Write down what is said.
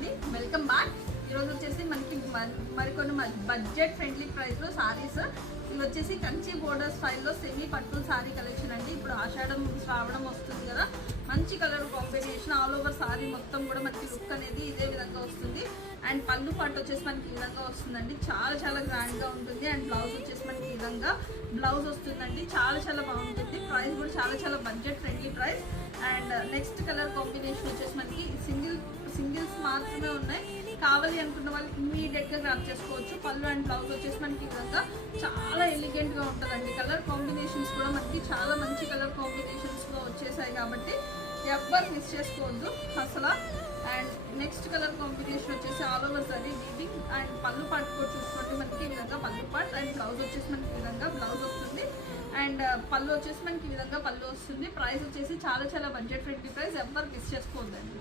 అండి, welcome back. ఈరోజు వచ్చేసి మనకి మరికొన్ని బడ్జెట్ ఫ్రెండ్లీ ప్రైస్లో సారీస్. ఇవి వచ్చేసి కంచి బోర్డర్ స్టైల్లో సెమీ పట్టు సారీ కలెక్షన్ అండి. ఇప్పుడు ఆషాఢం శ్రావణం వస్తుంది కదా, మంచి colour combination all over sorry మొత్తం కూడా మనకి లుక్ అనేది ఇదే విధంగా వస్తుంది. అండ్ పళ్ళు పాటు వచ్చేసి మనకి ఈ విధంగా వస్తుందండి, చాలా గ్రాండ్గా ఉంటుంది. అండ్ బ్లౌజ్ వచ్చేసి మనకి ఈ విధంగా బ్లౌజ్ వస్తుందండి, చాలా బాగుంటుంది. ప్రైస్ కూడా చాలా budget friendly price. And next colour combination వచ్చేసి మనకి సింగిల్స్ మాత్రమే ఉన్నాయి. కావాలి అనుకున్న వాళ్ళు ఇమ్మీడియట్గా గ్రాప్ చేసుకోవచ్చు. పళ్ళు అండ్ బ్లౌజ్ వచ్చేసి మనకి ఈ విధంగా చాలా ఎలిగెంట్గా ఉంటుందండి. కలర్ కాంబినేషన్స్ కూడా మనకి చాలా మంచి కలర్ కాంబినేషన్స్లో వచ్చేసాయి కాబట్టి ఎవ్వరు మిస్ చేసుకోవద్దు అసలు. అండ్ నెక్స్ట్ కలర్ కాంబినేషన్ వచ్చేసి all over sorry weaving. And పళ్ళు పాటు కూడా చూసుకోండి, మనకి ఈ విధంగా పళ్ళు పాటు. అండ్ బ్లౌజ్ వచ్చేసి మనకి ఈ విధంగా బ్లౌజ్ వస్తుంది. అండ్ పళ్ళు వచ్చేసి మనకి ఈ విధంగా పళ్ళు వస్తుంది. ప్రైస్ వచ్చేసి చాలా బడ్జెట్ ఫ్రెండ్లీ ప్రైస్, ఎవ్వరు మిస్ చేసుకోవద్దండి.